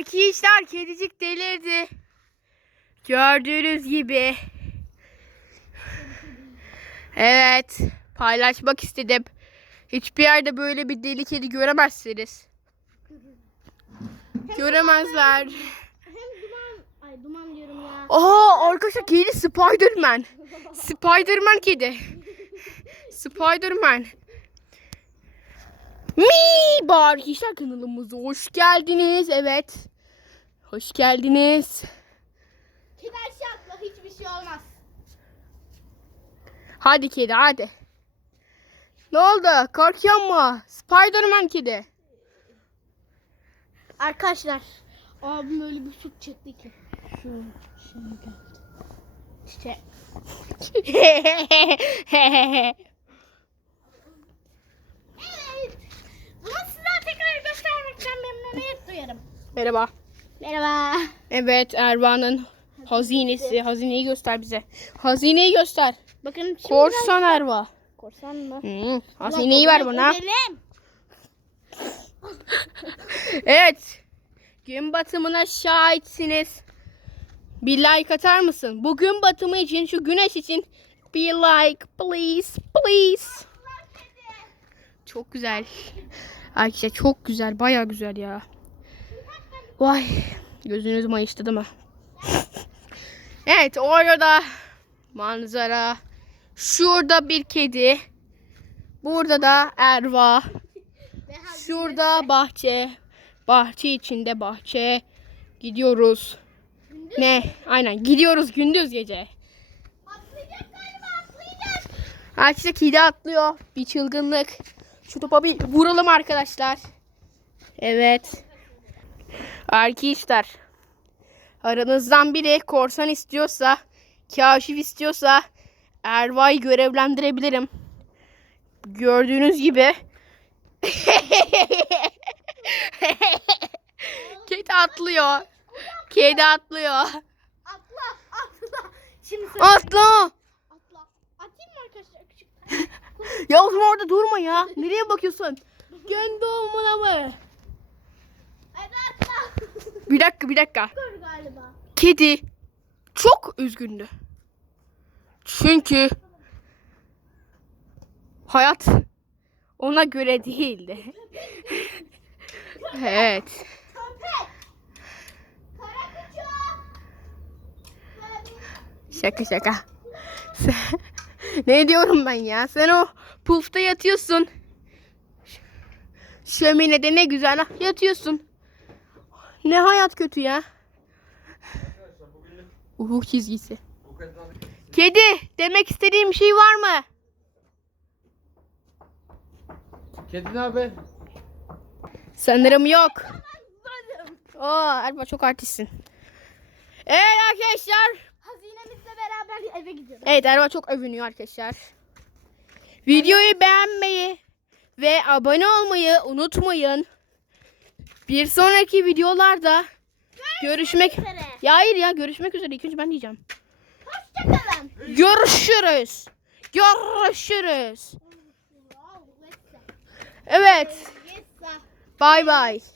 Arkadaşlar kedicik delirdi. Gördüğünüz gibi. Evet. Paylaşmak istedim. Hiçbir yerde böyle bir deli kedi göremezsiniz. Göremezler. Hem duman, ay duman diyorum ya. Aa arkadaşlar kedi Spiderman. Spiderman kedi. Spiderman. Mi arkadaşlar kanalımıza hoş geldiniz. Evet. Hoş geldiniz. Kedi aşağı atla hiçbir şey olmaz. Hadi kedi hadi. Ne oldu? Korkuyor mu? Spiderman kedi. Arkadaşlar abim öyle bir şut çekti ki. Şu şimdi geldi. İşte Merhaba. Merhaba. Evet Erva'nın hazinesi. Hazineyi göster bize. Hazineyi göster. Bakın şimdi Korsan Erva. Korsan mı? Hmm, hazineyi ver bana. Evet. Gün batımına şahitsiniz. Bir like atar mısın? Bu gün batımı için, şu güneş için bir like please, please. Çok güzel. Arkadaşlar çok güzel, baya güzel ya. Vay, gözünüz mayıştı değil mi? Evet, orada manzara. Şurada bir kedi. Burada da Erva. Şurada bahçe. Bahçe içinde bahçe. Gidiyoruz. Ne? Aynen gidiyoruz gündüz gece. Atlayacak galiba atlayacak. Arkadaşlar kedi atlıyor. Bir çılgınlık. Şu topa bir vuralım arkadaşlar. Evet. Arkadaşlar. Aranızdan biri korsan istiyorsa, kaşif istiyorsa Erva'yı görevlendirebilirim. Gördüğünüz gibi. Kedi atlıyor. Kedi atlıyor. Atla atla. Şimdi sen Atla. atla. Atayım mı arkadaşlar küçük? Ya o zaman orada durma ya. Nereye bakıyorsun? Kendi olmana mı? Bir dakika bir dakika. Galiba. Kedi çok üzgündü. Çünkü hayat ona göre değildi. evet. Şaka şaka. Sen- ne diyorum ben ya? Sen o pufta yatıyorsun. Şöminede ne güzel yatıyorsun. Ne hayat kötü ya. Uhu çizgisi. Kedi demek istediğim şey var mı? Kedi ne haber? Sanırım yok. Oo Erba çok artistsin. Evet arkadaşlar. Hazinemizle beraber eve gidiyoruz. Evet Erba çok övünüyor arkadaşlar. Videoyu beğenmeyi ve abone olmayı unutmayın. Bir sonraki videolarda görüşmek üzere. Ya hayır ya görüşmek üzere. İlk önce ben diyeceğim. Hoşçakalın. Görüşürüz. Görüşürüz. Evet. Let's go.